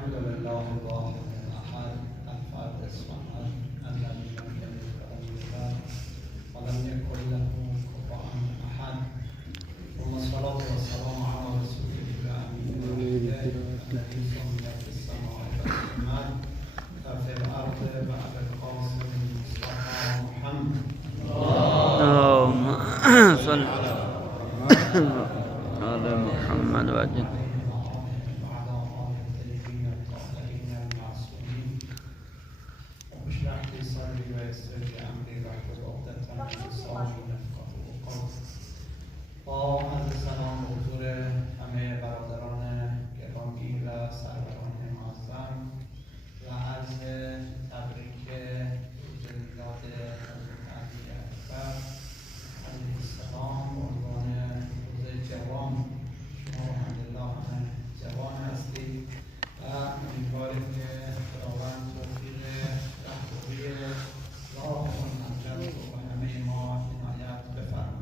الحمد لله الواحد الأحد الفرد الصمد الذي لم يلد ولم يولد ولم يكن له كفوا أحد ثم الصلاة والسلام على رسوله الأمين الذي سمي في السماء والأرض وفي الأرض بعد القاسم المصطفى محمد اللهم صل على محمد وعلى با عرض سلام حضور همه برادران گرامی و سروران معظم و عرض تبریک روز میلاد حضرت علی اکبر علیه السلام به عنوان روز جوان. شما الحمدلله همه جوان هستید و امیدواریم که خداوند توفیق رهبری راه منجر رو به همه ما عنایت بفرماید.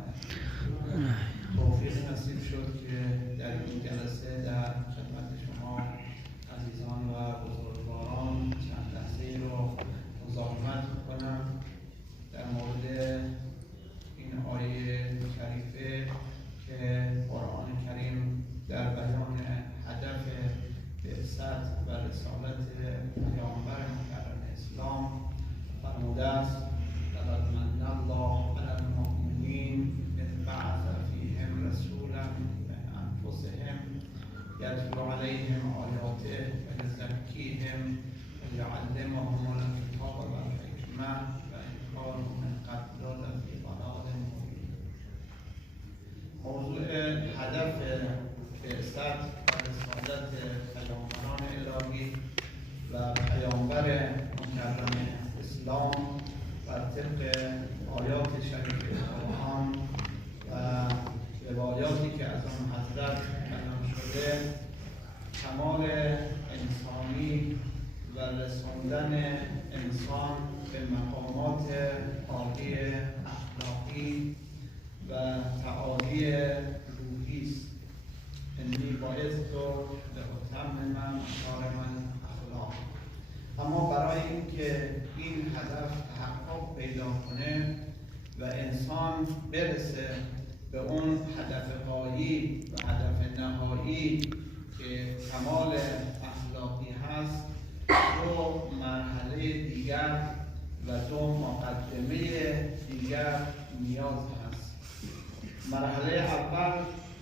توفیق نصیب شد که در این جلسه در خدمت شما عزیزان و بزرگواران چند لحظه‌ای رو مزاحمت کنم در مورد این آیه شریفه که قرآن کریم در بیان هدف بعثت و رسالت پیامبر مکرم اسلام فرموده است: لقد من الله علی المؤمنین اذ بعث فیهم رسولا من انفسهم یتلو علیهم آیاته و یزکیهم و یعلمهم الکتاب و الحکمة و ان کانوا من قبل لفی ضلال مبین. موضوع هدف بعثت و رسالت پیامبران الهی و پیامبر مکرم اسلام بر طبق آیات شریف قرآن و روایاتی که از آن حضرت بیان شده کمال انسانی و رساندن انسان به مقامات عالی اخلاقی و تعالی روحی است. انی بعثت لاتمم مکارم الاخلاق. اما برای اینکه این هدف تحقق پیدا کنه و انسان برسه به اون هدف غایی و هدف نهایی که کمال اخلاقی هست، دو مرحله دیگر و دو مقدمه دیگر نیاز هست. مرحله اول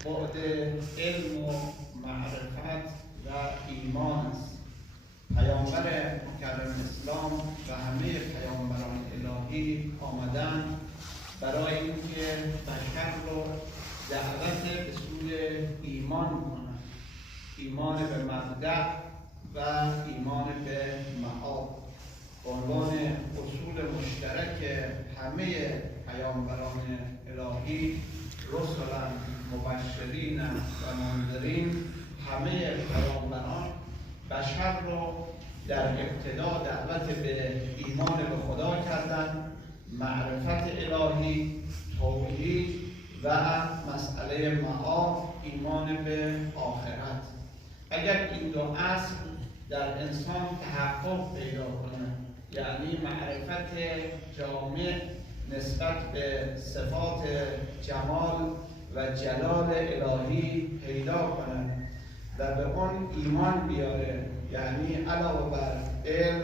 بعد علم و معرفت و ایمان است. پیامبر مکرم اسلام و همه پیامبران الهی آمدن برای اینکه بشر رو دعوت به سوی ایمان کنند، ایمان به مبدأ و ایمان به معاد، به عنوان اصول مشترک همه پیامبران الهی، رسلا مبشرین و منذرین. همه پیامبران بشر رو در ابتدا دعوت به ایمان به خدا کردند، معرفت الهی، توحید و مسئله معاد، ایمان به آخرت. اگر این دو اصل در انسان تحقق پیدا کنه، یعنی معرفت جامع نسبت به صفات جمال و جلال الهی پیدا کنه و به اون ایمان بیاره، یعنی علاوه بر علم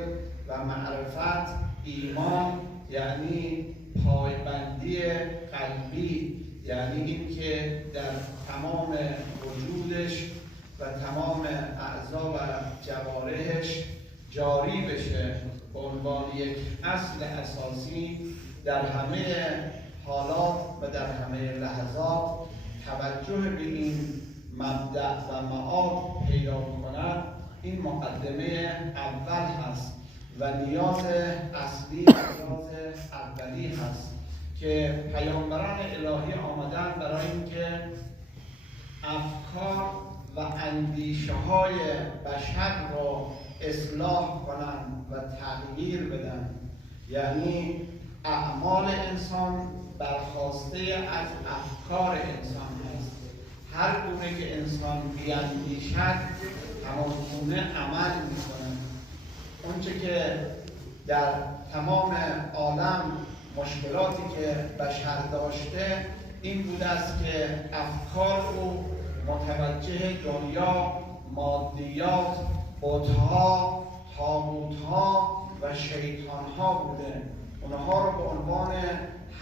و معرفت، ایمان یعنی پایبندی قلبی، یعنی اینکه در تمام وجودش و تمام اعضا و جوارحش جاری بشه به عنوان یک اصل اساسی در همه حالات و در همه لحظات توجه به این مبدأ و معاد پیدا کند. این مقدمه اول هست و نیاز اصلی و نیاز اولی هست که پیامبران الهی آمدن برای اینکه افکار و اندیشه های بشر را اصلاح کنند و تغییر بدن. یعنی اعمال انسان برخواسته از افکار انسان هست. هر گونه که انسان بیاندیشد همانگونه عمل میکنن. اونچه که در تمام عالم مشکلاتی که بشر داشته این بوده است که افکار او متوجه دنیا، مادیات، بت‌ها، طاغوت‌ها و شیطان‌ها بوده. اونها رو به عنوان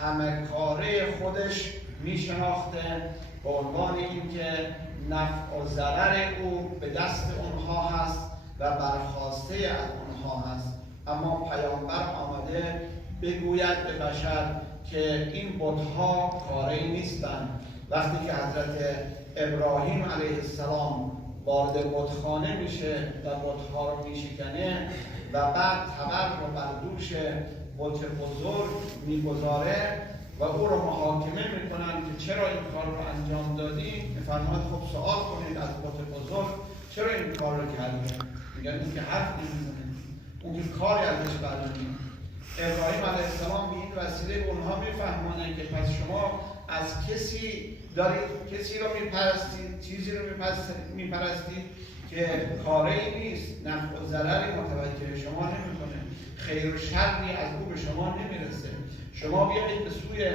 همه کاره خودش میشناخته، به عنوان اینکه نفع و ضرر او به دست اونها هست و برخواسته از اونها هست. اما پیامبر آمده بگوید به بشر که این بت‌ها کاری نیستند. وقتی که حضرت ابراهیم علیه السلام وارد بتخانه میشه و بت‌ها رو میشکنه و بعد تبر رو بر دوش بت بزرگ میگذاره و او رو محاکمه میکنن که چرا این کار رو انجام دادی، میفرماید خب سوال کنید از بت بزرگ چرا این کار رو کردی؟ میگن این که حرف نمیزنه، اون که کاری ازش برنمیاد. ابراهیم علیه السلام به این وسیله به اونها میفهمونه که پس شما از کسی دارید، کسی رو میپرستید، چیزی رو میپرستید که کاری نیست، نفع و ضرری متوجه شما نمیکنه، خیر و شری از او به شما نمیرسه. شما بیایید به سوی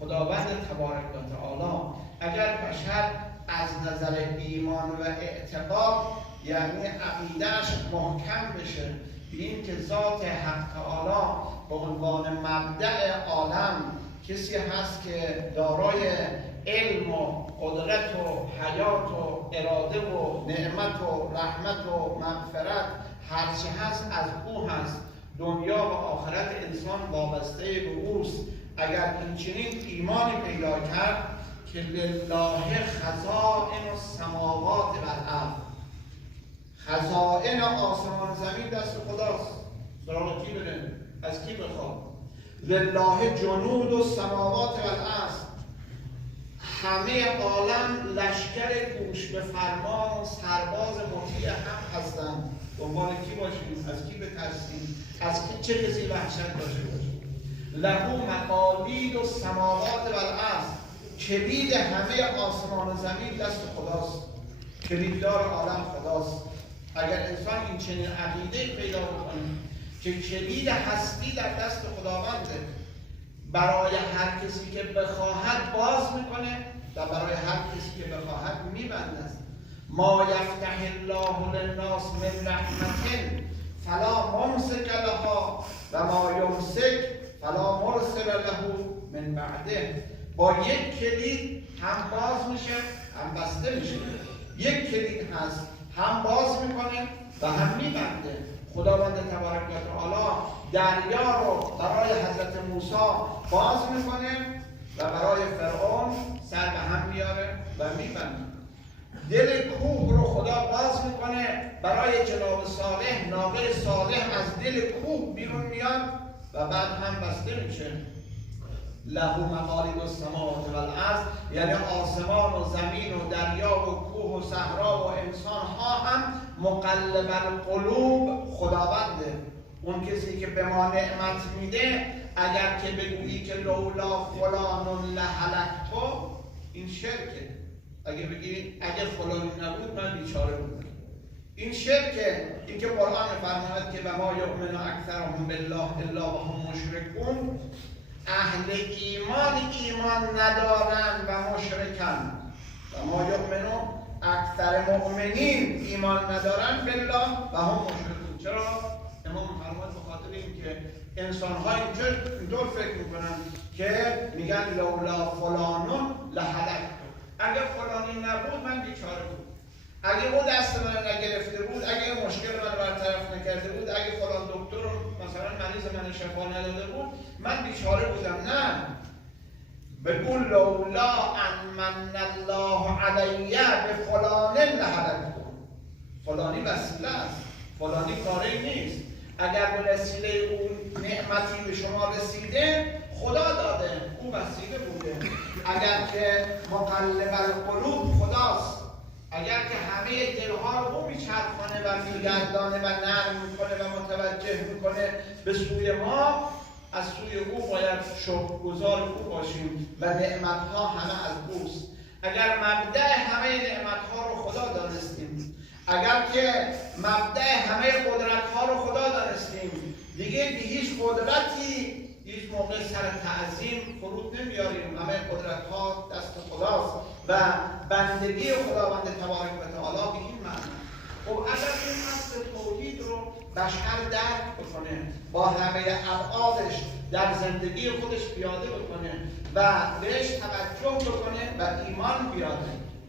خداوند تبارک و تعالی. اگر بشر از نظر ایمان و اعتقاد یعنی عقیده‌اش محکم بشه به این که ذات حق تعالی به عنوان مبدأ عالم کسی هست که دارای علم و قدرت و حیات و اراده و نعمت و رحمت و مغفرت هرچی هست از او هست، دنیا و آخرت انسان وابسته به اوست. اگر این چنین ایمانی پیدا کرد که لله خزائن السماوات و الارض، خزائن آسمان زمین دست خداست، سراغ کی بره؟ از کی بخواد؟ لله جنود السماوات و الارض، همه عالم لشکر گوش به فرمان و سرباز مطیع هم هستند. دنبال کی باشیم؟ از کی بترسیم؟ از کی چه کسی وحشت داشته باشیم؟ له مقالید السماوات و الارض، کلید همه آسمان و زمین دست خداست، کلیددار عالم خداست. اگر انسان این چنین عقیده پیدا بکنه که کلید هستی در دست خداونده، برای هر کسی که بخواهد باز میکنه و برای هر کسی که بخواهد میبنده. ما یفتح الله للناس من رحمت فلا ممسک لها و ما یمسک فلا مرسل له من بعده. با یک کلید هم باز میشه هم بسته میشه. یک کلید هست هم باز میکنه و هم میبنده. خداوند تبارک و تعالی دریا رو برای حضرت موسی باز میکنه و برای فرعون سر به هم میاره و میبنده. دل کوه رو خدا باز میکنه برای جناب صالح، ناقه صالح از دل کوه بیرون میاد و بعد هم بسته میشه. له مقالید السماوات و الارض، یعنی آسمان و زمین و دریا و کوه و صحرا و انسان ها هم مقلب القلوب خداونده. اون کسی که به ما نعمت میده، اگر که بگویی که لولا فلان لهلکتو، این شرکه. اگه بگی اگه فلانی نبود من بیچاره بودم، این شرکه. این که قرآن فرماید که و ما یؤمن اکثرهم بالله الا و هم مشرکون، اهل ایمان ندارن و مشرکن. و ما یؤمن اکثر مؤمنین ایمان ندارن بالله و هم مشرکون. چرا؟ امام فرماید به خاطر اینکه انسان‌ها اینطور فکر میکنن که میگن لولا فلانون لهلکتو، اگه فلانی نبود من بیچاره بود، اگه او دست من نگرفته بود، اگه مشکل من برطرف نکرده بود، اگه فلان دکتر مثلا مریض من شفا نداده بود من بیچاره بودم. نه، بگو لولا ان من الله علی به فلان لهلکتو. فلانی وسیله است، فلانی کاری نیست. اگر به وسیله اون نعمتی به شما رسیده خدا داده، او وسیله بوده. اگر که مقلب القلوب خداست، اگر که همه دلها رو او میچرخانه و میگردانه و نرم میکنه و متوجه میکنه به سوی ما، از سوی او باید شکرگزار او باشیم و نعمتها همه از اوست. اگر مبدأ همه نعمتها رو خدا دانستیم، اگر که مبدأ همه قدرت ها رو خدا دانستیم، دیگه هیچ قدرتی هیچ موقع سر تعظیم فرود نمیاریم. همه قدرت ها دست خداست و بندگی خداوند تبارک و تعالی به این معنی. خب اگر این اصل توحید رو بشر درک بکنه، با همه ابعادش در زندگی خودش پیاده بکنه و بهش توجه بکنه و ایمان بیاره،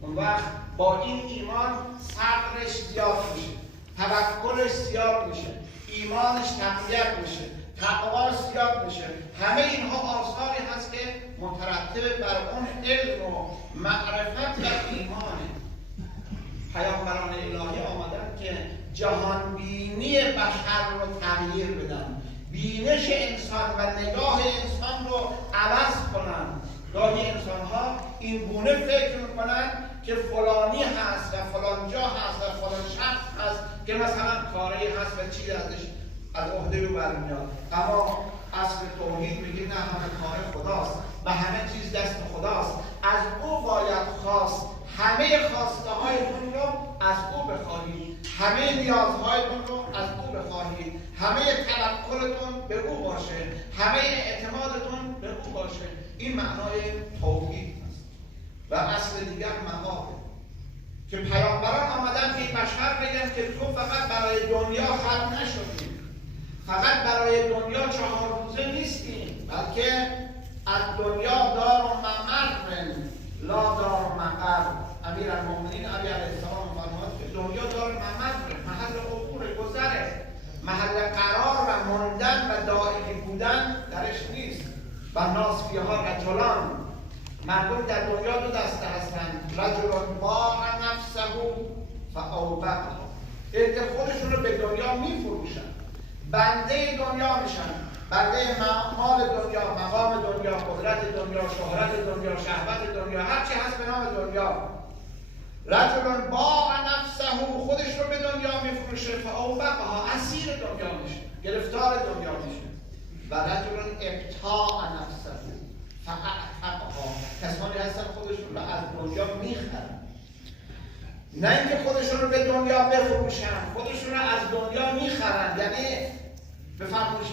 اون وقت با این ایمان صبرش زیاد میشه، توکلش زیاد میشه، ایمانش تقویت میشه، تقواش زیاد میشه. همه اینها آثاری هست که مترتب بر اون علم و معرفت و ایمانه. پیامبران الهی آمدن که جهانبینی بشر رو تغییر بدن، بینش انسان و نگاه انسان رو عوض کنن. گاهی انسان ها این گونه فکر میکنن که فلانی هست و فلان جا هست و فلان شخص هست که مثلا کاری هست و چیزی ازش از عهده رو برمیاد. اما اصل توحید میگه نه، همه کار خداست و همه چیز دست خداست. از او باید خواست، همه خواسته هایتون رو از او بخواهید، همه نیازهایتون رو از او بخواهید، همه توکلتون به او باشه، همه اعتمادتون به او باشه. این معنای توحید است. و اصل دیگر مقاله که پیامبران آمدن که بشر بگن که تو فقط برای دنیا خلق نشدی، فقط برای دنیا 4 روزه نیستی، بلکه از دنیا دار و ممر لا دار و مقر. امیرالمؤمنین علی علیه السلام فرمود که دنیا دار و ممر، محل عبور، گذره، محل قرار و ماندن و دائمی بودن درش نیست. و ناس فیها رجلان، مردم در دنیا 2 دسته هستند، رجل باع نفسه فاوبقها، که خودشون رو به دنیا میفروشن، بنده دنیا میشن، بنده مال دنیا، مقام دنیا، قدرت دنیا، شهرت دنیا، شهوت دنیا، هر چی هست به نام دنیا. رجل باع نفسه، خودش رو به دنیا میفروشه، فاوبقها، اسیر دنیا میشه، گرفتار دنیا میشه. و رجل ابتاع نفسه فاعتقها، کسانی هستن خودشون رو از دنیا میخرن، نه اینکه خودشون رو به دنیا بفروشن، خودشون رو از دنیا میخرن. یعنی به فرمایش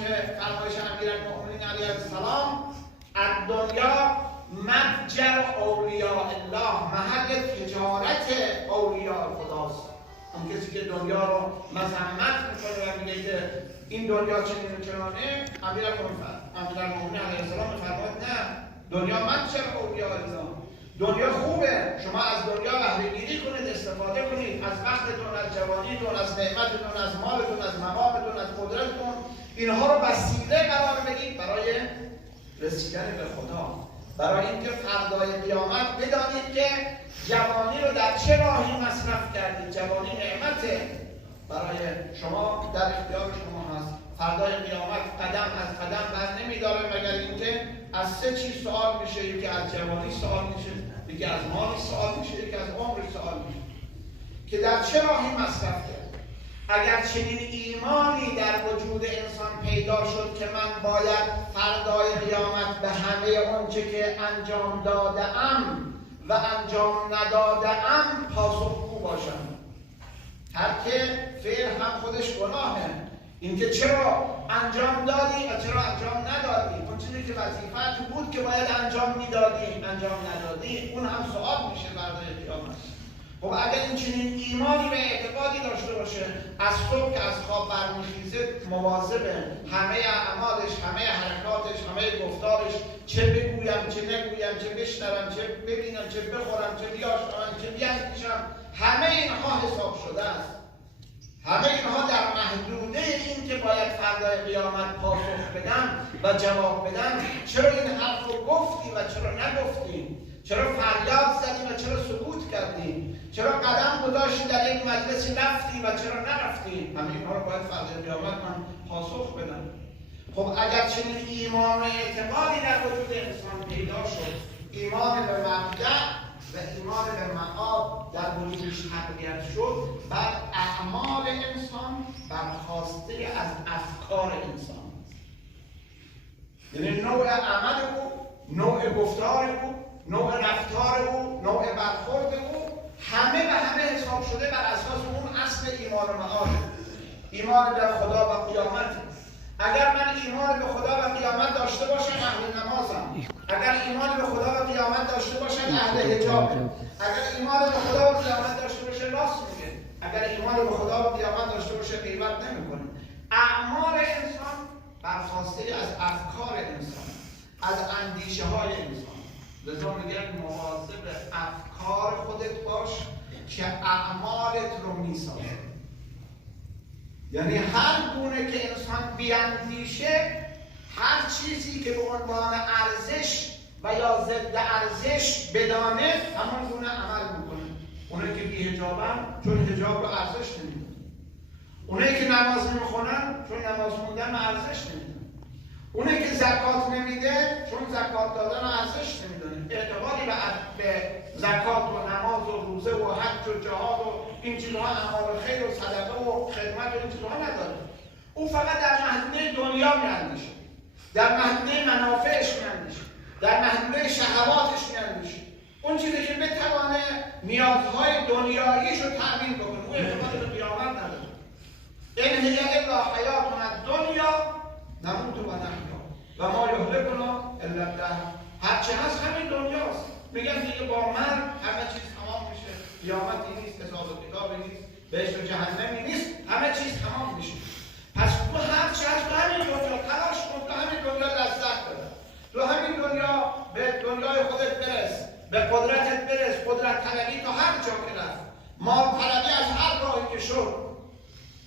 امیرالمؤمنین علیه السلام، از دنیا متجر اولیاء الله، محل تجارت اولیاء خداست. اون کسی که دنیا رو مذمت میکنه و میگه که این دنیا چنین و چنانه، امیرالمؤمنین علیه السلام فرمود نه، دنیا متجر اولیاء الله، دنیا خوبه، شما از دنیا بهره گیری کنید، استفاده کنید، از وقتتون، از جوانیتون، از نعمتتون، از مالتون، از مقامتون، از قدرتتون، اینها رو وسیله قرار بدید برای رسیدن به خدا، برای اینکه فردای قیامت بدانید که جوانی رو در چه راهی مصرف کردید. جوانی نعمته، برای شما در اختیار شما هست. فردای قیامت قدم از قدم بر نمیداره مگر اینکه از 3 چیز سوال میشه. یکی از جوانی سوال میشه، یکی از مالی سوال میشه، یکی از عمری سوال میشه که در چه راهی مصرف کرد. اگر چنین ایمانی در وجود انسان پیدا شد که من باید فردای قیامت به همه آنچه که انجام داده‌ام و انجام نداده‌ام پاسخگو باشم. ترک فعل هم خودش گناهه. اینکه چرا انجام دادی و چرا انجام ندادی، اون چیزی که وظیفه‌ت بود که باید انجام میدادی، انجام ندادی، اون هم سوال میشه فردای قیامت. خب اگر این چنین ایمانی و اعتقادی داشته باشه، از صبح که از خواب برمیخیزه مواظبه، همه اعمالش، همه حرکاتش، همه گفتارش، چه بگویم، چه نگویم، چه بشنوم، چه ببینم، چه بخورم، چه بیاشتم، چه بیاندیشم، همه اینها حساب شده است. همه اینها در محدوده این که باید فردای قیامت پاسخ بدن و جواب بدن. چرا این حرف رو گفتی و چرا نگفتی؟ چرا فریاد زدی و چرا سکوت کردی؟ چرا قدم گذاشتی در یک مجلسی رفتی و چرا نرفتی؟ همه اینها رو باید فردای قیامت من پاسخ بدم. خب اگر چنین ایمان و اعتقادی در وجود انسان پیدا شد، ایمان به مبدأ و ایمان به معاد در وجودش تقویت شد، بعد اعمال انسان برخواسته از افکار انسان، یعنی نوع عمل او، نوع گفتار او، نوع رفتار او، نوع برخورد او، همه به همه حساب شده بر اساس اون ایمان معاد، ایمان به خدا و قیامت. اگر من ایمان به خدا و قیامت داشته باشم اهل نمازم، اگر ایمان به خدا و قیامت داشته باشم اهل حجاب، اگر ایمان به خدا و قیامت داشته باشه راست میگه، اگر ایمان به خدا و قیامت داشته باشه غیبت نمیکنه. اعمال انسان برخواسته از افکار انسان، از اندیشه های انسان. لذا میگن مواظب افکار خودت باش که اعمالت رو میسازه. یعنی هر گونه که انسان بیاندیشه، هر چیزی که به عنوان ارزش و یا ضد ارزش بدانه همان گونه عمل میکنه. اونایی که بی‌حجابن چون حجاب رو ارزش نمیدونن، اونایی که نماز نمیخونن چون نماز خوندن ارزش نمیدونن، اونایی که زکات نمیده چون زکات دادن ارزش نمیدونه، اعتباری به زکات و نماز و روزه و حج و جهاد و این چیزها، اعمال خیر و صدقه و خدمت و این چیزها نداره. او فقط در محدوده دنیا میاندیشه، در محدوده منافعش میاندیشه، در محدوده شهواتش میاندیشه. اون چیزی که بتوانه نیازهای دنیاییش رو تأمین بکنه، او اعتباری به قیامت نداره. این هی الا حیاتنا الدنیا نموت و نحیا و ما یهلکنا الا الدهر. هرچه هست همین دنیاست. میگن دیگه با من همه چیز تمام میشه، قیامتی نیست، حساب و کتابی نیست، بهشت و جهنمی نیست، همه چیز تمام میشه. پس تو هرچه هست تو همین دنیا تلاش کن، تو همین دنیا لذت ببر، تو همین دنیا به دنیای خودت برس، به قدرتت برس، قدرت طلبی تا هر جا که رفت، مال طلبی از هر راهی که شد،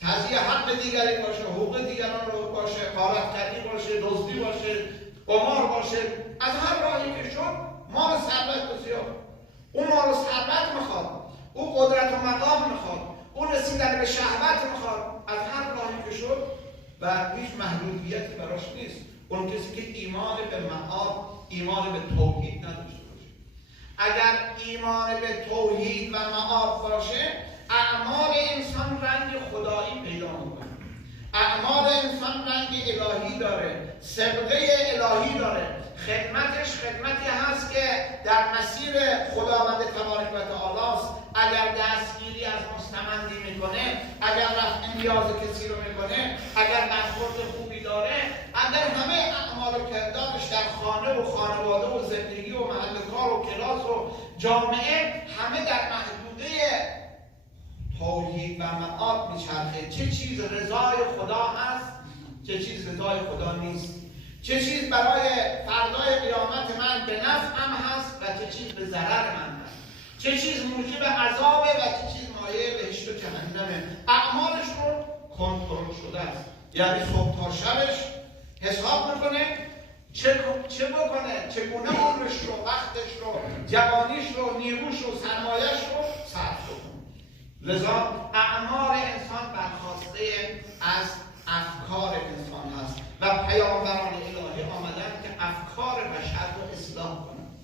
تضییع حق دیگری باشه، حقوق دیگران رو باشه، غارت کردی باشه، دزدی باشه، قمار باشه، از هر راهی که شد مال ثروت بسیار. اون مال و ثروت میخواد، او قدرت و مقام میخواد، او رسیدن به شهوت میخواد، از هر راهی که شد و هیچ محدودیتی براش نیست. اون کسی که ایمان به معاد، ایمان به توحید نداشته باشه. اگر ایمان به توحید و معاد باشه، اعمال انسان رنگ خدایی پیدا میکنه، اعمال انسان رنگ الهی داره، سابقه الهی داره. خدمتش خدمتی هست که در مسیر خداوند تبارک و تعالی است. اگر دستگیری از مستمندی میکنه، اگر رفع نیاز کسی رو میکنه، اگر برخورد خوبی داره، اگر همه اعمال و کردارش در خانه و خانواده و زندگی و محل کار و کلاس و جامعه همه در محدوده توحید و معاد میچرخه. چه چیز رضای خدا هست، چه چیز رضای خدا نیست، چه چیز برای فردای قیامت من به نفعم هست و چه چیز به ضرر من هست، چه چیز موجب عذابه و چه چیز مایه بهشت و جهنمه. اعمالش رو کنترل شده است. یعنی صبح تا شبش حساب میکنه چه بکنه، چگونه عمرش رو، وقتش رو، جوانیش رو، نیروش رو، سرمایه‌اش رو صرف کنه. لذا اعمال انسان برخواسته از افکار انسان هست و پیامبران الهی آمدن که افکار بشر رو اصلاح کنند.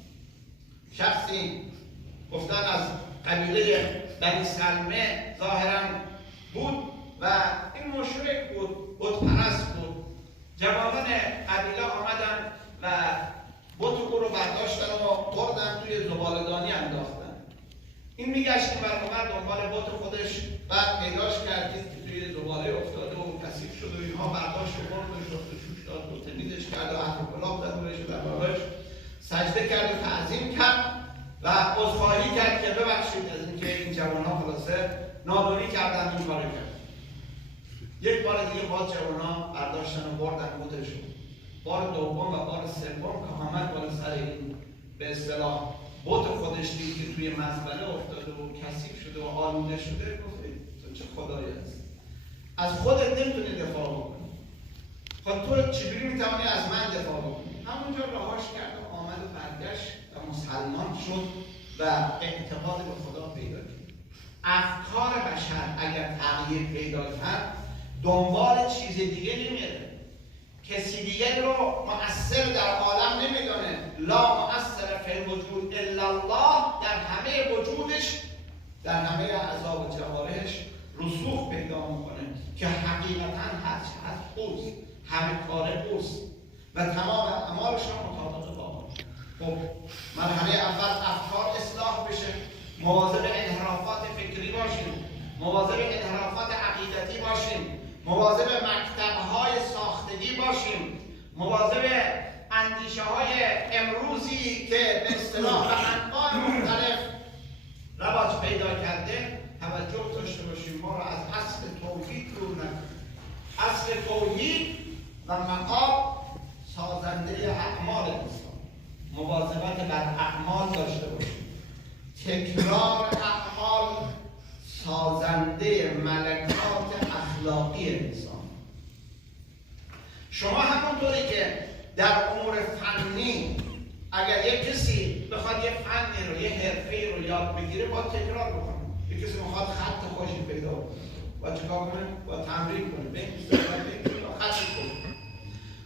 شخصی گفتن از قبیله بنی سلمه ظاهرا بود و این مشرک بود، بت پرست بود. جوانان قبیله آمدن و بت او رو برداشتن و بردن توی زباله‌دانی انداختن. این میگشت که برمومد دنبال بت خودش، بعد پیداش کردید که توی زباله افتاده و کثیف شده و اینها برداشت و بردش و شوش داد و تمیزش کرد و اهل کلاه زد و در باباش سجده کرد و تعظیم کرد و عذرخواهی کرد که ببخشید از اینکه این جوان‌ها خلاصه نادانی کردن این کارو کرد. یک بار دیگه باز جوان‌ها برداشتن و بردن بتش. بار دوم و بار سوم که آمد بالا سر این به اصطلاح بت خودش دید که توی مزبله افتاده و کثیف شده و آلوده شده، گفت تو چه خدایی هست؟ از خودت نمیتونی دفاع بکنی. خب تو چجوری میتوانی از من دفاع بکنی؟ همونجا رهاش کرد و آمد و برگشت و مسلمان شد و اعتقاد به خدا پیدا کرد. افکار بشر اگر تغییر پیدا کرد، دنبال چیز دیگه نمیره. کسی دیگه رو مؤثر در عالم نمیدونه. لا مؤثر فی الوجود الا الله. در همه وجودش، در همه اعضا و جوارحش رسوخ پیدا میکنه که حقیقتا هست اوست، همه کار اوست و تمام اعمالش مطابق با اون. خب مرحله اول افکار اصلاح بشه، مواظب انحرافات فکری باشیم، مواظب انحرافات اختلافات عقیدتی باشیم، مواظب مکتب‌های ساختگی باشیم، مواظب اندیشه‌های امروزی که به اصطلاح به انواع مختلف رواج پیدا کرده توجه داشته باشیم. ما را از اصل توحید دور نکنیم. اصل توحید و مقام سازنده اعمال انسان، مواظبت بر اعمال داشته باشیم. تکرار اعمال سازنده ملکات اخلاقی انسان. شما همونطوری که در امور فنی اگر یک کسی بخواد یه فنی رو، یه حرفه‌ای رو یاد بگیره با تکرار بکنه. یک کسی میخواد خط خوشی پیدا کنه با چیکار کنه؟ با تمرین کنه، بنویسه، خط کنه.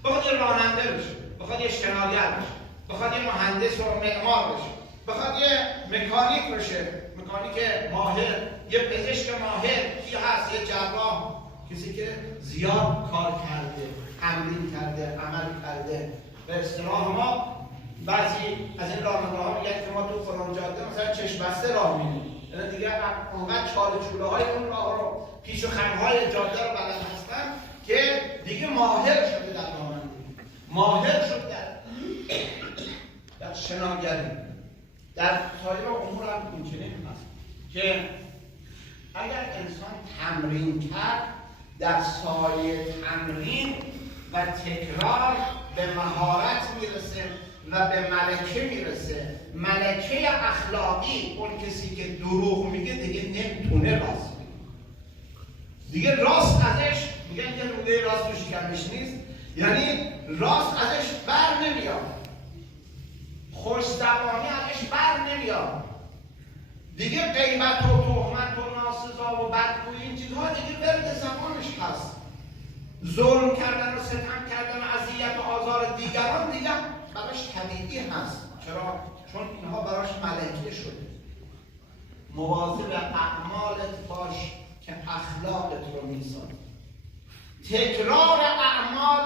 بخواد یه راننده بشه، بخواد یه شناگر بشه، بخواد یه مهندس و معمار بشه، بخواد یه مکانیک بشه، مکانیک ماهر، یه پزشک ماهر، کی هست؟ یه جراح، کسی که زیاد کار کرده، تمرین کرده، عمل کرده. به اصطلاح ما بعضی از این راهنماها میگن که ما تو فلان جاده مثلا چشم بسته راه میریم، یعنی دیگه اونقدر چاله‌چوله‌های اون راه رو، پیچ و خم‌های جاده رو بلد هستن که دیگه ماهر شده در رانندگی، ماهر شده در شناگری. در سایر امور هم اینچنین هست که اگر انسان تمرین کرد، در سایه تمرین و تکرار به مهارت میرسه و به ملکه میرسه. ملکه اخلاقی، اون کسی که دروغ میگه دیگه نمیتونه راست بگه. دیگه راست ازش میگن که روده راست تو شکمش نیست، یعنی راست ازش بر نمیاد، خوش زبانی ازش بر نمیاد. دیگه غیبت و تهمت و ناسزا و بدگویی این چیزها دیگه ورد زبانش هست. ظلم کردن و ستم کردن و اذیت و آزار دیگران دیگه براش طبیعی هست. چرا؟ چون اینها براش ملکه شده. مواظب اعمالت باش که اخلاقت رو میسازه. تکرار اعمال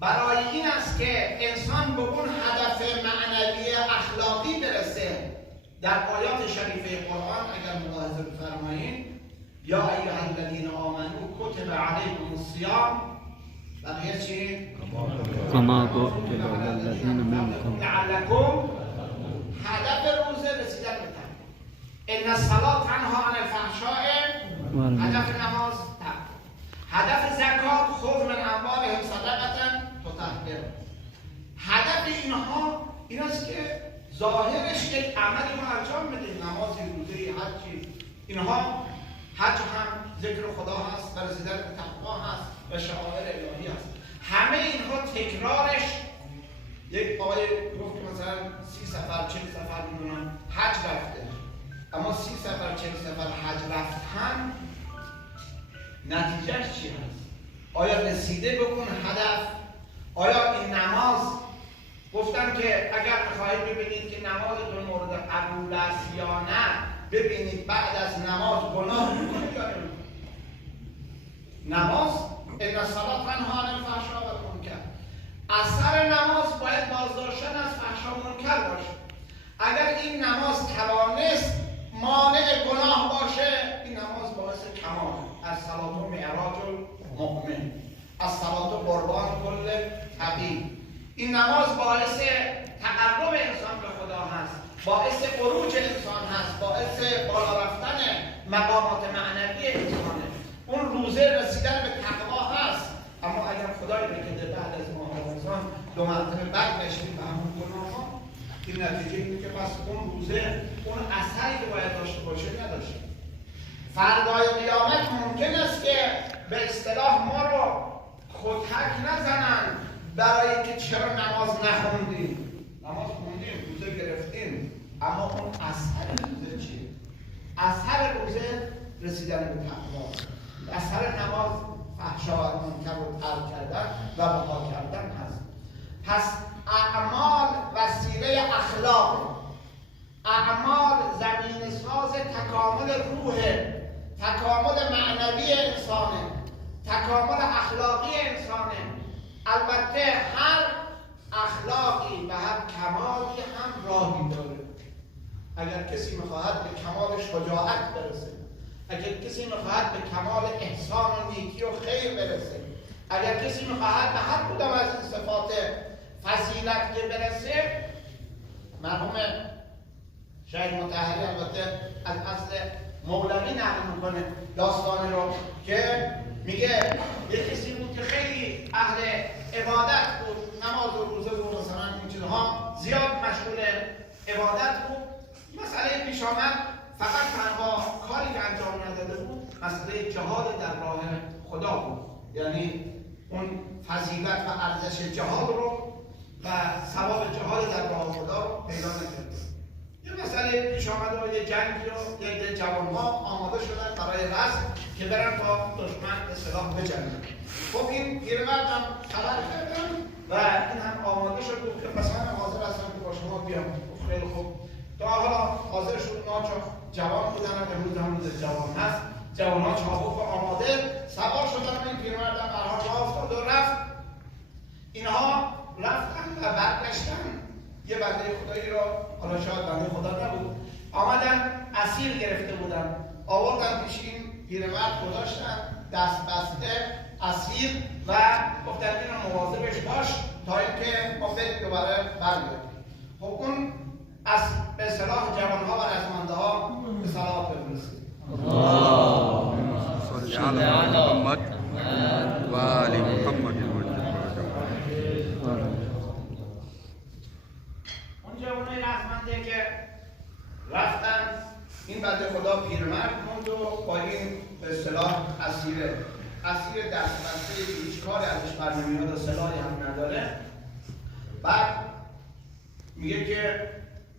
برای این است که انسان به اون هدف معنوی اخلاقی برسه. در آیات شریفه قرآن اگر ملاحظه بفرمایید، یا ایها الذین آمنوا کتب علیکم الصیام، بقیه چی؟ کما کتب علی الذین من قبلکم لعلکم. هدف روزه رسیدن به تقوا. ان الصلاة تنها عن الفحشاء، هدف نماز تقوا. هدف زکات خذ من اموالهم صدقة تطهرهم. هدف اینها این است که ظاهرش یک عملی رو انجام بده، نمازی، روزه‌ای، حجی. اینها حج هم ذکر خدا هست و رسیدن به تقوا هست و شعائر الهی هست. همه اینها تکرارش، یک آقای گفت که مثلا 30 سفر 40 سفر میدونم حج رفته، اما 30 سفر 40 سفر حج رفتن نتیجهش چی هست؟ آیا رسیده به اون هدف؟ آیا این نماز، گفتم که اگر بخواهید ببینید که نمازتون مورد قبول است یا نه، ببینید بعد از نماز گناه میکنید یا نمیکنید. نماز ان الصلاة تنها عن الفحشاء والمنکر. اثر نماز باید بازداشتن از فحشا و منکر باشه. اگر این نماز توانست مانع گناه باشه، این نماز باعث کمال. الصلاة معراج المؤمن، الصلاة قربان کل تقی. این نماز باعث تقرب انسان به خدا هست، باعث خروج انسان هست، باعث بالا رفتن مقامات معنوی انسانه. اون روزه رسیدن به تقوا هست. اما اگر خدای بکده بعد از ماه رمضان 2 مرتبه برگشتیم به همون گناه‌ها، این نتیجه اینه که پس اون روزه اون اثری که باید داشته باشه نداشته. فردای قیامت ممکن است که به اصطلاح ما رو خودحک نزنن برای اینکه چرا نماز نخوندیم. نماز خوندیم، روزه گرفتیم، اما اون اثر روزه چیه؟ اثر روزه رسیدن به تقوا، اثر نماز فحشا و منکر رو ترک کردن و بقا کردن هست. پس اعمال وسیله اخلاق، اعمال زمین ساز تکامل روح، تکامل معنوی انسانه، تکامل اخلاقی انسانه. البته هر اخلاقی و هر کمالی هم راهی داره. اگر کسی میخواهد به کمال شجاعت برسه، اگر کسی میخواهد به کمال احسان و نیکی و خیر برسه، اگر کسی میخواهد به هر کدام از این صفات فضیلت که برسه، مرحوم شهید مطهری البته از اصل مولوی نقل میکنه داستان رو که میگه یه کسی بود که خیلی اهل عبادت بود، نماز و روزه و مثلا این چیزها زیاد مشغول عبادت بود. مسئله پیش آمد، فقط تنها کاری که انجام نداده بود مسئله جهاد در راه خدا بود، یعنی اون فضیلت و ارزش جهاد رو و ثواب جهاد در راه خدا رو پیدا نکرد. یه مسئله پیش آمد و یه جنگی رو یک جوان‌ها آماده شدن برای رزم که برن با دشمن به سلاح بجنگن. خب این پیرمرد هم خبر کردن و این هم آماده شد که پس من حاضر هستم که با شما بیام. خیلی خوب، تا حالا حاضر شد، ناچار جوان بودن، امروز هم روز جوان هست، جوان‌ها چابک و آماده سوار شدن. این پیرمرد هم برها راه افتاد و رفت. اینها رفتن و برگشتن. یه بنده خدایی را، حالا شاید بنده خدا نبود، آمدن اسیر گرفته بودن، آوردن پیش این پیرمرد گذاشتن دست بسته اسیر و گفتن این رو مواظبش باش تا اینکه ما بریم دوباره برگردیم. خب اون از به اصطلاح جوان‌ها و رزمنده‌ها به صلوات بفرستید. اللهم صل على محمد و آل محمد. اون جوانای رزمنده که رفتن، این بنده خدا پیرمرد موند و با این به اصطلاح اسیر دست بسته که هیچ کاری ازش برنمیاد و سلاحی هم نداره. بعد میگه که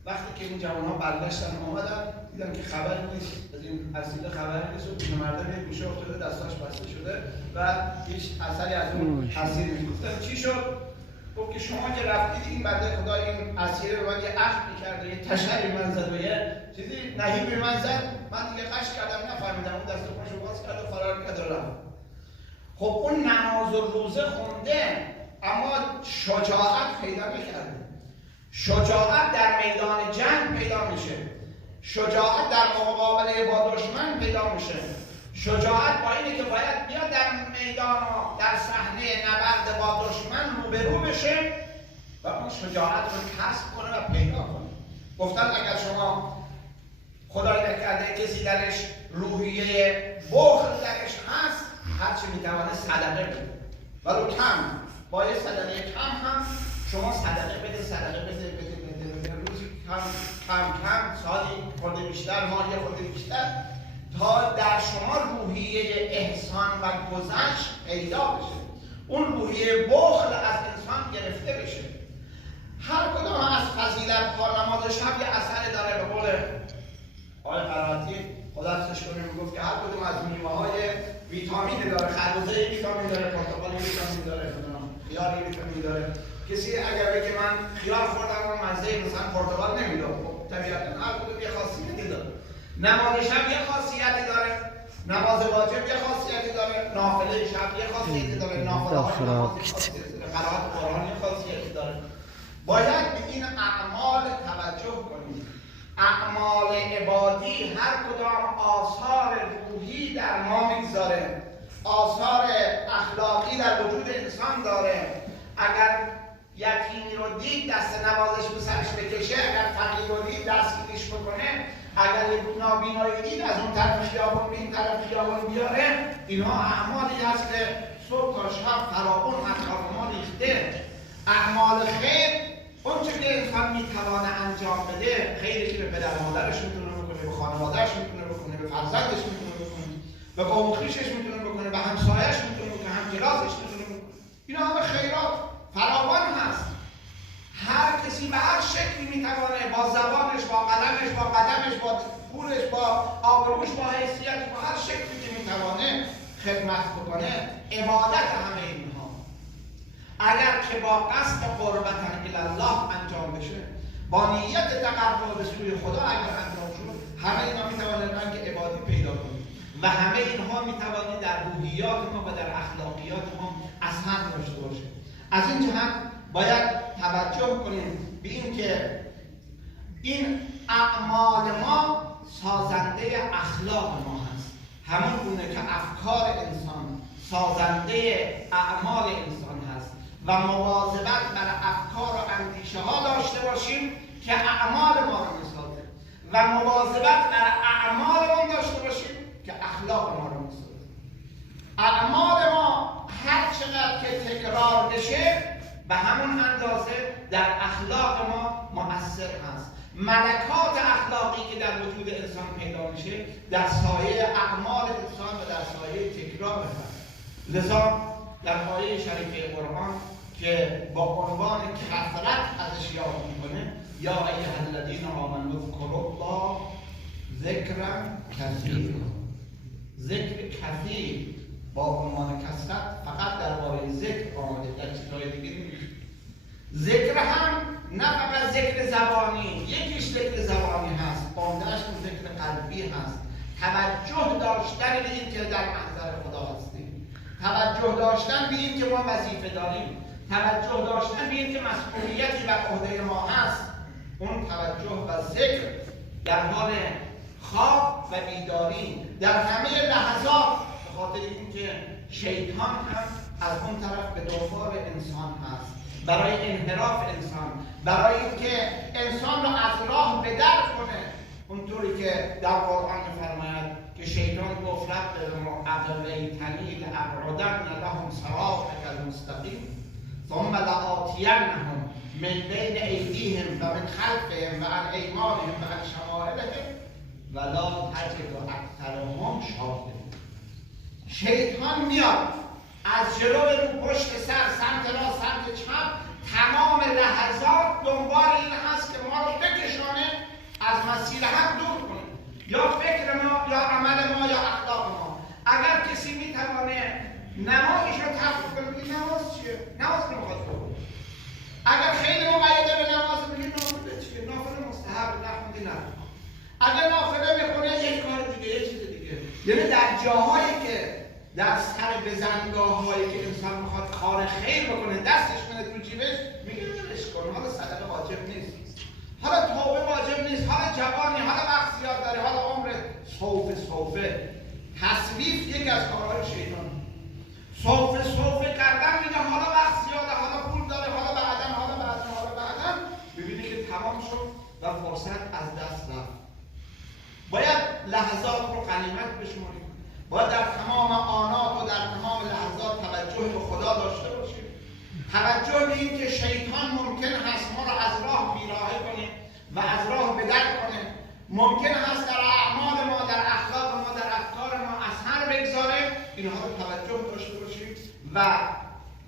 وقتی که این جوان‌ها برگشتن آمدن دیدن که خبری نیست از این اسیر، خبری نیست و پیرمرد یک گوشه افتاده، دستاش بسته شده و هیچ اثری از اون اسیر نیست. گفتن چی شد؟ گفت که شما که رفتید این بنده خدا این اسیر رو من یه عهد می‌کرد، یه تشری من زد و یه چیزی نهیبی من زد، من دیگه قش کردم نفهمیدم، اون دست خوشو باز کرد و فرار کرد و رفت. خب اون نماز و روزه خونده اما شجاعت پیدا نکرده. شجاعت در میدان جنگ پیدا میشه، شجاعت در مقابله با دشمن پیدا میشه، شجاعت با اینه که باید بیا در میدان و در صحنه نبرد با دشمن روبرو بشه و اون شجاعت رو کسب کنه و پیدا کنه. گفتن اگر شما خدای نکرده کسی درش روحیه بخل درش هست، هرچی میتوانه صدقه بده، ولو کم، با یه صدقه کم هم شما صدقه بده، روزی کم سالی خورده بیشتر، ماهی خورده بیشتر، تا در شما روحیه احسان و گذشت پیدا بشه، اون روحیه بخل از انسان گرفته بشه. هر کدام از فضیلت ها، نماز شب یه اثری داره. به قول آقای قرائتی خدا حفظش کنه میگفت که هر کدام از میوه‌های ویتامین داره، خربزه ویتامین داره، پرتقال ویتامین داره، خیار ویتامین داره. کسی اگر بگه من خیار خوردم و مزه مثلا پرتقال نمیداد، خب طبیعتا هر کدوم یه خاصیتی داره. نماز شب یه خاصیتی داره، نماز واجب یه خاصیتی داره، نافله شب یه خاصیتی داره، نافله قرائت قرآن یه خاصیتی داره. باید به این اعمال توجه کنید. اعمال عبادی هر کدام آثار روحی در ما میگذاره، آثار اخلاقی در وجود انسان داره. اگر یتیمی رو دید دست نوازش به سرش بکشه، اگر فقیر رو دید دستگیریش بکنه، اگر یک نابینایی دید از اون طرف خیابون به این طرف خیابون بیاره، اینها اعمالی هست که صبح تا شب فراوان اطراف ما ریخته. اعمال خیر، اون چه که انسان میتوانه انجام بده، خیلی که به پدر مادرش میتونه بکنه، به خانوادهش میتونه بکنه، به فرزندش میتونه بکنه، به قوم خویشش میتونه بکنه، به همسایه‌اش میتونه بکنه، همکلاسش میتونه بکنه. اینا همه خیرات فراوان هست. هر کسی به هر شکلی میتوانه با زبانش، با قلمش، با قدمش، با پولش، با آبروش، با حیثیتش، با هر شکلی که میتوانه خدمت بکنه. عبادت همه اینها اگر که با قصد قربت الله انجام بشه، با نیت تقرب به سوی خدا اگر انجام شد، همه اینها میتوانه رنگ عبادی پیدا کنه و همه اینها میتوانه در روحیات ما و در اخلاقیات ما اثر داشته باشه. از این جهت باید توجه کنیم به این که این اعمال ما سازنده اخلاق ما هست. همون گونه که افکار انسان سازنده اعمال انسان هست و مواظبت بر افکار و اندیشه ها داشته باشیم که اعمال ما رو میسازه و مواظبت بر اعمالمون داشته باشیم که اخلاق ما رو میسازه. اعمال ما هر چقدر که تکرار بشه به همون اندازه در اخلاق ما مؤثر هست. ملکات اخلاقی که در وجود انسان پیدا میشه در سایه اعمال انسان و در سایه تکرار هست. لذا در آیه شریفه قرآن که با عنوان کثرت ازش یاد میکنه یا ایها الذین آمنوا اذکروا الله ذکرا کثیرا. ذکر کثیر با عنوان کثرت فقط درباره ذکر آمده، در چیزهای دیگه نیست. ذکر هم نه فقط ذکر زبانی، یکیش ذکر زبانی هست، عمده‌اش ذکر قلبی هست. توجه داشتن به این که در محضر خدا هستیم، توجه داشتن به این که ما وظیفه داریم، توجه داشتن به این که مسئولیتی بر عهده ما هست. اون توجه و ذکر در حال خواب و بیداری در همه لحظات، به خاطر اینکه شیطان هم از اون طرف به دنبال انسان هست برای انحراف انسان، برای اینکه انسان رو از راه به در کنه. اونطوری که در قرآن می‌فرماید که شیطان گفت رب اغویتنی لأقعدن لهم صراطک المستقیم ثم لآتینهم من بین ایدیهم و من خلفهم و عن ایمانهم و عن شمائلهم ولا تجد اکثرهم شاکرین. شیطان میاد از جلو رو پشت سر، سمت راست، سمت چپ، تمام لحظات دنبال این هست که ما رو بکشانه از مسیر حق دور کنه، یا فکر ما یا عمل ما یا اخلاق ما. اگر کسی میتوانه نمازش رو ترک کنه بگه نماز چیه؟ نماز نمیخواد بکنه. اگر خیلی مقیده به نماز بگه نافله چیه؟ نافله مستحب، نخوندی نه. اگر نافله میخونه یک کار دیگه، یه چیز دیگه. یعنی در جاهایی که در سر بزنگاه هایی که انسان میخواد کار خیر بکنه دستش کنه تو جیبش میگه ولش کن، حالا صدقه واجب نیست، حالا توبه واجب نیست، حالا جوانی، حالا وقت زیاد داره، حالا عمر صوفه. تصویف یکی از کارهای شیطان. صوفه کردن میگه حالا وقت زیاده، حالا پول داره، حالا بعداً ببینی که تمام شد و فرصت از دست رفت. باید لحظات رو غنیمت بشماریم، باید در تمام آنات و در تمام لحظات توجه به خدا داشته باشیم. توجه به این که شیطان ممکن هست ما را از راه بیراهه کنه و از راه به در کنه. ممکن هست در اعمال ما، در اخلاق ما، در افکار ما اثر بگذاره. اینها رو توجه داشته باشیم و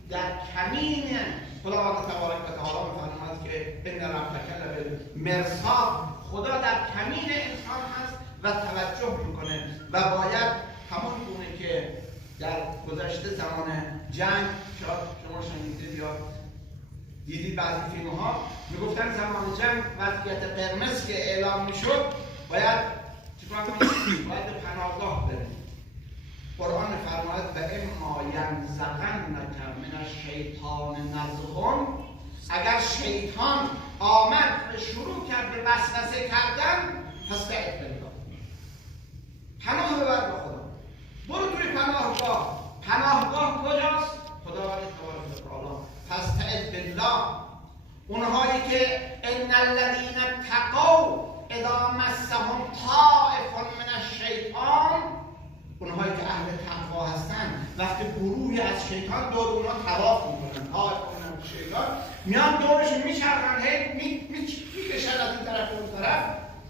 در کمین خداوند تبارک و تعالی می‌فرماید که ان ربک لبالمرصاد، خدا در کمین انسان هست و توجه میکنه و باید همون گونه که در گذشته زمان جنگ شما شنیدید یا دیدید بعضی فیلم‌ها میگفتن زمان جنگ وضعیت قرمز که اعلام میشد باید چیکار کنید؟ باید به پناهگاه برید. قرآن فرماید و اما ینزغنک من الشیطان نزغ، اگر شیطان آمد و شروع کرد به وسوسه کردن فاستعذ بالله، پناه ببر به خدا، برو توی پناهگاه. پناهگاه کجاست؟ خداوند تبارک و تعالی. فاستعذ بالله. اونهایی که ان الذین اتقوا اذا مسهم طائف من الشیطان، اونهایی که اهل تقوا هستن وقتی گروهی از شیطان دور اونها طواف میکنن، طائف من الشیطان، میان دورشون میچرخن، میکشن از این طرف به اون طرف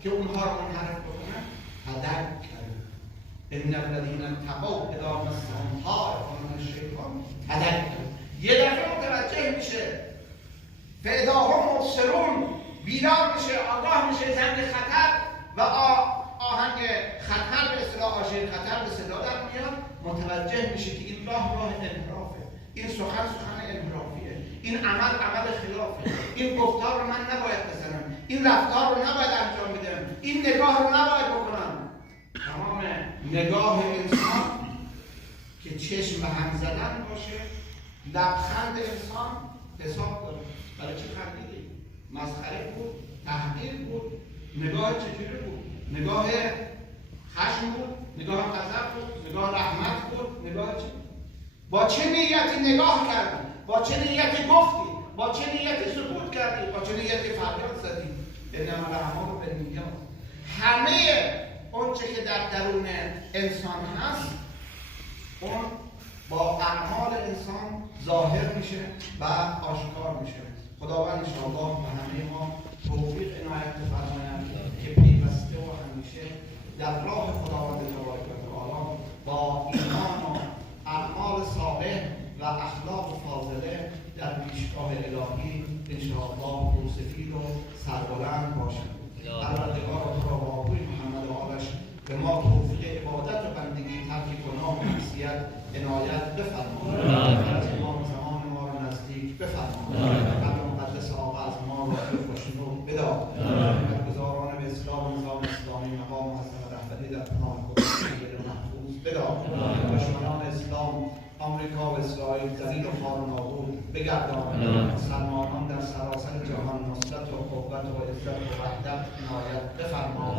که اونها رو منحرف بکنن. تذکر ان الذین اتقوا اذا مسهم طائف من الشیطان تذکر. یه دفعه متوجه میشه، فاذا هم مبصرون، بیدار میشه، آگاه میشه زنگ خطر و آهنگ خطر به اصطلاح، آژیر خطر به صدا در میاد. متوجه میشه که این راه انحرافه، این سخن انحرافیه، این عمل خلافه، این گفتار رو من نباید بزنم، این رفتار رو نباید انجام بدم، این نگاه رو نباید بکنم. تمام نگاه انسان که چشم به هم زدن باشه، لبخند انسان حساب داره. برای چه خندیدی؟ مسخره بود؟ تحقیر بود؟ نگاه چجوری بود؟ نگاه خشم بود، نگاه غضب بود، نگاه رحمت بود، نگاه چی؟ با چه نیتی نگاه کردی؟ با چه نیتی گفتی؟ با چه نیتی سکوت کردی؟ با چه نیتی فریاد زدی؟ انما الاعمال بالنیات. همه اون چه که در درون انسان هست اون با اعمال انسان ظاهر میشه و آشکار میشه. خداوند انشاءالله به همه ما توفیق عنایت بفرماید که پیوسته و همیشه در راه خداوند تبارک و تعالی با ایمان و اعمال صالح و اخلاق فاضله در پیشگاه الهی انشاءالله روسفید و سربلند باشد. پروردگار تو را با آقای محمد و آلش به ما توفیق عبادت و بندگی، ترک گناه و معصیت عنایت بفرماید. از امام زمان ما را نزدیک بفرماید. قلب مقدس آقا از ما را خوشنو بدار. خدمتگزاران به اسلام و نظام اسلامی مقام حسن رهبری در پناه خود محفوظ بدار. دشمنان اسلام آمریکا و اسرائیل ذلیل و خوار و نابود بگردان. مسلمانان در سراسر جهان نصرت و قوت و عزت و وحدت عنایت بفرما.